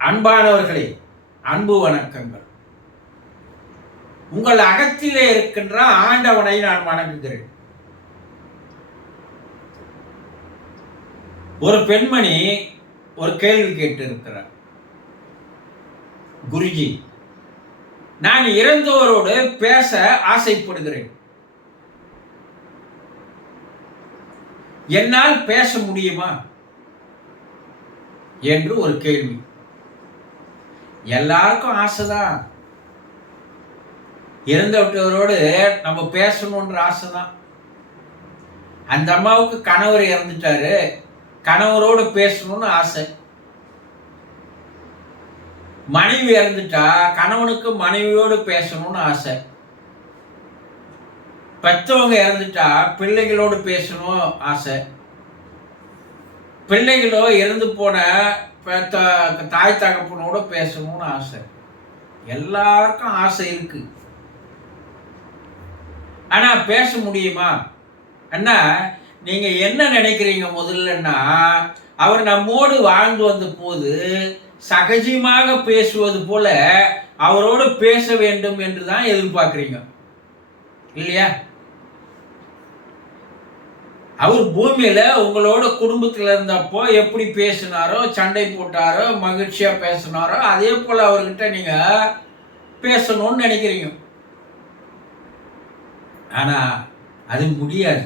அன்பானவர்களே அன்பு வணக்கங்கள். உங்கள் அகத்திலே இருக்கின்ற ஆண்டவனை நான் வணங்குகிறேன். ஒரு பெண்மணி ஒரு கேள்வி கேட்டு இருக்கிறார் குருஜி நான் இறந்தவரோடு பேச ஆசைப்படுகிறேன். என்னால் பேச முடியுமா? என்று ஒரு கேள்வி. எல்லாருக்கும் ஆசைதான். இறந்து விட்டவரோடு நம்ம பேசணுன்ற ஆசைதான். அந்த அம்மாவுக்கு கணவர் இறந்துட்டாரு. கணவரோடு பேசணும்னு ஆசை. மனைவி இறந்துட்டா கணவனுக்கு மனைவியோடு பேசணும்னு ஆசை. பெற்றவங்க இறந்துட்டா பிள்ளைகளோடு பேசணும் ஆசை. பிள்ளைகளோ இறந்து போன தாய் தகப்பனோட பேசணும்னு ஆசை. எல்லாருக்கும் ஆசை இருக்கு. ஆனா பேச முடியுமா? அண்ணா நீங்க என்ன நினைக்கிறீங்க முதல்லன்னா அவர் நம்மோடு வாழ்ந்து வந்த போது சகஜமாக பேசுவது போல அவரோடு பேச வேண்டும் என்று தான் எதிர்பார்க்குறீங்க. இல்லையா? அவர் பூமியில உங்களோட குடும்பத்தில் இருந்தப்போ எப்படி பேசினாரோ சண்டை போட்டாரோ மகிழ்ச்சியா பேசினாரோ அதே போல அவர்கிட்ட நீங்க பேசணும்னு நினைக்கிறீங்க. ஆனா அது முடியாது.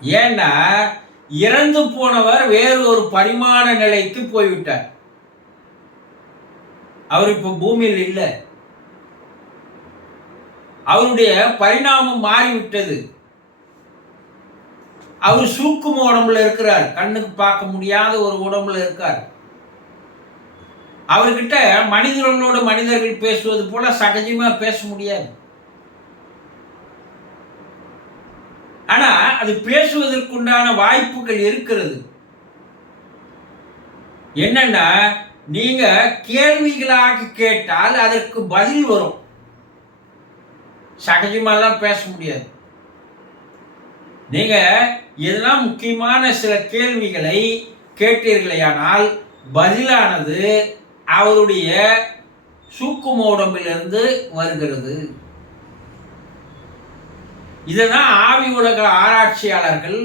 ஏன்னா இறந்து போனவர் வேறு ஒரு பரிமாண நிலைக்கு போய்விட்டார். அவர் இப்போ பூமியில் இல்லை. அவருடைய பரிணாமம் மாறிவிட்டது. அவர் சூக்கும் உடம்புல இருக்கிறார். கண்ணுக்கு பார்க்க முடியாத ஒரு உடம்புல இருக்கார். அவர்கிட்ட மனிதர்களோடு மனிதர்கள் பேசுவது போல சகஜமா பேச முடியாது. ஆனா அது பேசுவதற்குண்டான வாய்ப்புகள் இருக்கிறது. என்னன்னா நீங்க கேள்விகளாக கேட்டால் அதற்கு பதில் வரும். சகஜமாலாம் பேச முடியாது. நீங்க இதெல்லாம் முக்கியமான சில கேள்விகளை கேட்டீர்களேயானால் பதிலானது அவருடைய சூக்குமோடம்பிலிருந்து வருகிறது. இதுதான் ஆவி உலக ஆராய்ச்சியாளர்கள்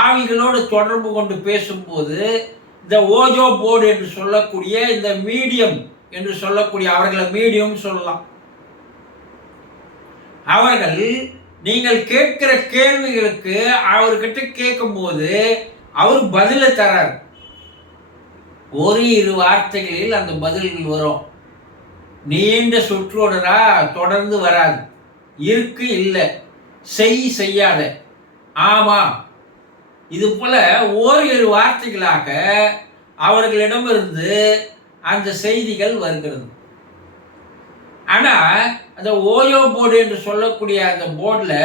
ஆவிகளோடு தொடர்பு கொண்டு பேசும்போது இந்த ஓஜோ போர்டு என்று சொல்லக்கூடிய இந்த மீடியம் என்று சொல்லக்கூடிய அவர்களை மீடியம் சொல்லலாம். அவர்கள் நீங்கள் கேட்கிற கேள்விகளுக்கு அவர்கிட்ட கேட்கும்போது அவர் பதிலை தரார். ஒரு இரு வார்த்தைகளில் அந்த பதில்கள் வரும். நீண்ட சுற்றோடரா தொடர்ந்து வராது. இருக்கு இல்லை. செய் செய்யாத. ஆமா. இது போல ஓரிரு வார்த்தைகளாக அவர்களிடமிருந்து அந்த செய்திகள் வருகிறது. ஆனால் அந்த ஓயோ போர்டு என்று சொல்லக்கூடிய அந்த போர்டில்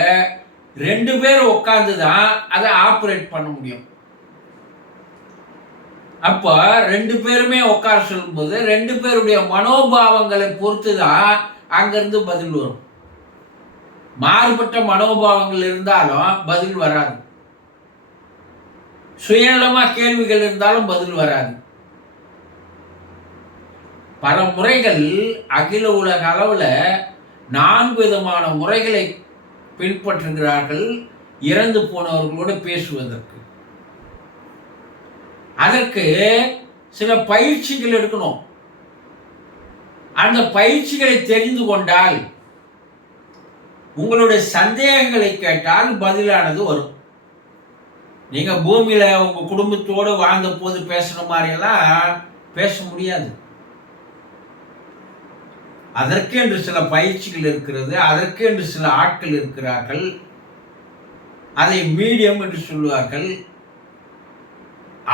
ரெண்டு பேர் உட்காந்து தான் அதை ஆப்ரேட் பண்ண முடியும். அப்போ ரெண்டு பேருமே உட்கார சொல்லும்போது ரெண்டு பேருடைய மனோபாவங்களை பொறுத்து தான் அங்கிருந்து பதில் வரும். மாறுபட்ட மனோபாவங்கள் இருந்தாலும் பதில் வராது. சுயநலமாக கேள்விகள் இருந்தாலும் பதில் வராது. பல முறைகள் அகில உலக அளவில் நான்கு விதமான முறைகளை பின்பற்றுகிறார்கள் இறந்து போனவர்களோடு பேசுவதற்கு. அதற்கு சில பயிற்சிகள் எடுக்கணும். அந்த பயிற்சிகளை தெரிந்து கொண்டால் உங்களுடைய சந்தேகங்களை கேட்டால் பதிலானது வரும். நீங்கள் பூமியில் உங்கள் குடும்பத்தோடு வாழ்ந்த போது பேசுகிற மாதிரியெல்லாம் பேச முடியாது. அதற்கு என்று சில பயிற்சிகள் இருக்கிறது அதற்கு என்று சில ஆட்கள் இருக்கிறார்கள். அதை மீடியம் என்று சொல்லுவார்கள்.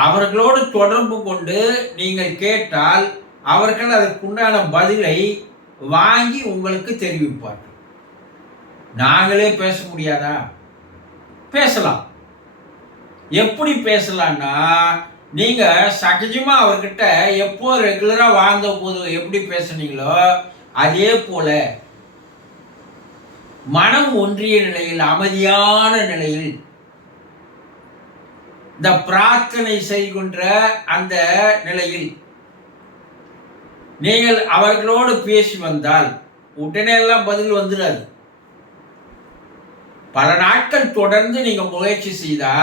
அவர்களோடு தொடர்பு கொண்டு நீங்கள் கேட்டால் அவர்கள் அதற்குண்டான பதிலை வாங்கி உங்களுக்கு தெரிவிப்பார்கள். நாங்களே பேச முடியாதா? பேசலாம். எப்படி பேசலாம்னா நீங்கள் சகஜமாக அவர்கிட்ட எப்போ ரெகுலராக வாழ்ந்த போது எப்படி பேசுனீங்களோ அதே போல மனம் ஒன்றிய நிலையில் அமைதியான நிலையில் இந்த பிரார்த்தனை செய்கின்ற அந்த நிலையில் நீங்கள் அவர்களோடு பேசி வந்தால் உடனே எல்லாம் பதில் வந்துடாது பல நாட்கள் தொடர்ந்து நீங்க முயற்சி செய்தா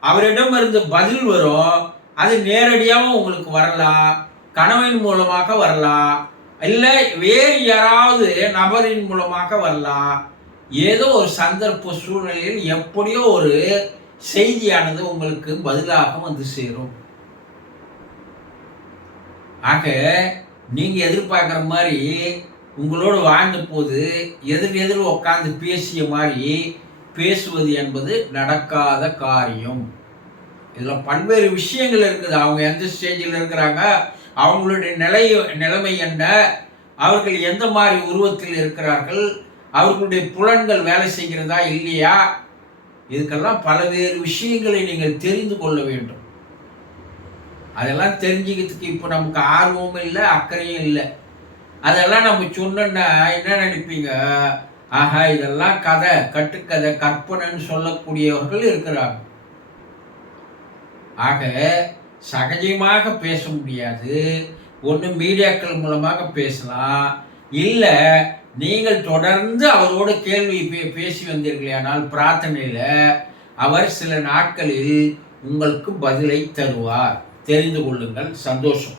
அவரிடமிருந்து பதில் வரும். அது நேரடியாக உங்களுக்கு வரலாம். கணவன் மூலமாக வரலாம். இல்லை வேறு யாராவது நபரின் மூலமாக வரலாம் ஏதோ ஒரு சந்தர்ப்ப சூழ்நிலையில் எப்படியோ ஒரு செய்தியானது உங்களுக்கு பதிலாக வந்து சேரும். ஆக நீங்கள் எதிர்பார்க்குற மாதிரி உங்களோடு வாழ்ந்த போது எதிர் எதிர் உட்காந்து பேசிய மாதிரி பேசுவது என்பது நடக்காத காரியம். இதில் பல்வேறு விஷயங்கள் இருக்குது. அவங்க எந்த ஸ்டேஜில் இருக்கிறாங்க? அவங்களுடைய நிலை நிலைமை என்ன? அவர்கள் எந்த மாதிரி உருவத்தில் இருக்கிறார்கள்? அவர்களுடைய புலன்கள் வேலை செய்கிறதா இல்லையா? இதுக்கெல்லாம் பல்வேறு விஷயங்களை நீங்கள் தெரிந்து கொள்ள வேண்டும். அதெல்லாம் தெரிஞ்சுக்கிறதுக்கு இப்போ நமக்கு ஆர்வமும் இல்லை அக்கறையும் இல்லை. அதெல்லாம் நம்ம சொன்னோன்னா என்ன நினைப்பீங்க? ஆஹா இதெல்லாம் கதை கட்டுக்கதை கற்பனைன்னு சொல்லக்கூடியவர்கள் இருக்கிறாங்க. ஆக சகஜமாக பேச முடியாது. ஒன்று மீடியாக்கள் மூலமாக பேசலாம். இல்லை நீங்கள் தொடர்ந்து அவரோடு கேள்வி பே பேசி வந்தீர்களேயானால் பிரார்த்தனையில் அவர் சில நாட்களில் உங்களுக்கு பதிலை தருவார். தெரிந்து கொள்ளுங்கள். சந்தோஷம்.